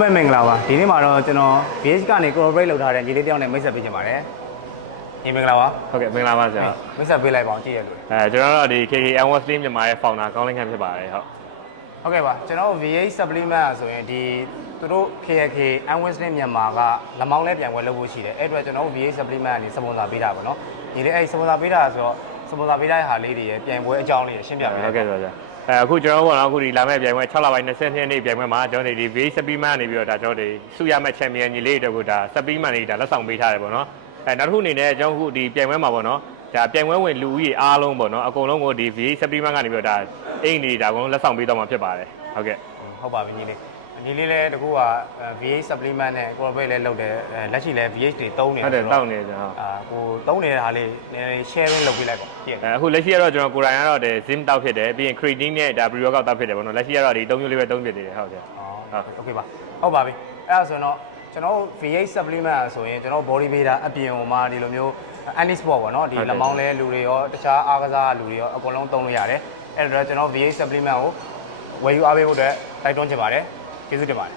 မင်္ဂလာပါဒီနေ့မှာတော့ကျွန်တော် VH ကနေ collaborate လုပ်ထားတဲ့ညီလေးတယောက်နဲ့မိတ်ဆက်ပေးချင်ပါတယ်ညီမင်္ဂလာပါဟုတ်ကဲ့မင်္ဂလာပါဆရာမိတ်ဆက်ပေးလိုက်ပါအောင်ကြည့်ရလို့ကျွန်တော်တို့ဒီ KK Anwas Team မြန်မာရဲ့ founder ကောင်းလင်းခန့်ဖြစ်ပါတယ်ဟုတ်ကဲ့ပါကျွန်တော် VH supplement ဆိုရင်ဒီသူတို့ KK Anwas Team မြန်မာကလမောင်းလဲပြန်ဝယ်လုပ်ဖို့ရှိတယ်အဲ့အတွက်ကျွန်တော် VH supplement ကနေစပွန်ဆာပေးတာပေါ့နော်ညီလေးအဲ့စပွန်ဆာပေးတာဆိုတော့စပွန်ဆာပေးတဲ့ဟာလေးတွေရပြန်ပွဲအကြောင်းလေးရှင်းပြပေးဟုတ်ကဲ့ပါဆရာအခုကျွန်တော်တို့ကတော့အခုဒီလာမယ့်ပြိုင်ပွဲ6လပိုင်း22ရက်နေ့ပြိုင်ပွဲမှာကျွန်တော်တို့ဒီ VH supplement နေပြီးတော့ဒါကျွန်တော်တို့စုရမယ့် champion ညီလေးတွေကိုဒါ supplement တွေဒါလက်ဆောင်ပေးထားတယ်ပေါ့နော်နောက်တစ်ခုအနေနဲ့ကျွန်တော်အခုဒီပြိုင်ပွဲမှာပေါ့နော်ဒါပြိုင်ပွဲဝင်လူဦးရေအားလုံးပေါ့နော်အကုန်လုံးကိုဒီ VH supplement ကနေပြီးတော့ဒါအိမ်တွေဒါအကုန်လုံးလက်ဆောင်ပေးတော့မှာဖြစ်ပါတယ်ဟုတ်ကဲ့ဟုတ်ပါပြီညီလေးညီလေးလည်းတကူက VH supplement နဲ့ collaborate လည်းလုပ်တယ်လက်ရှိလည်း VH တွေတုံးနေတယ်ဟုတ်တယ်တောင်းနေကျွန်တော်ကိုတုံးနေတဲ့ဟာလေး sharing လုပ်ပေးလိုက်ပါအခုလက်ရှိကတော့ကျွန်တော်ကိုယ်တိုင်ကတော့ Zim တောက်ဖြစ်တယ်ပြီးရင် creatine နဲ့ဒါ pre-workout တောက်ဖြစ်တယ်ပေါ့နော်လက်ရှိကတော့ဒီ3မျိုးလေးပဲ3ဖြစ်နေတယ်ဟုတ်ကဲ့โอเคပါဟုတ်ပါပြီအဲ့ဒါဆိုတော့ကျွန်တော် VH supplement ဆိုရင်ကျွန်တော် body builder အပြင်ဟိုမှာဒီလိုမျိုး any sport ပေါ့နော်ဒီလက်မောင်းလဲလူတွေရောတခြားအားကစားလူတွေရောအကုန်လုံးသုံးလို့ရတယ်အဲ့ဒါတော့ကျွန်တော် VH supplement ကိုဝယ်ယူအားပေးဖို့အတွက်တိုက်တွန်းချင်ပါတယ်ကျေးဇူးတင်ပါတယ်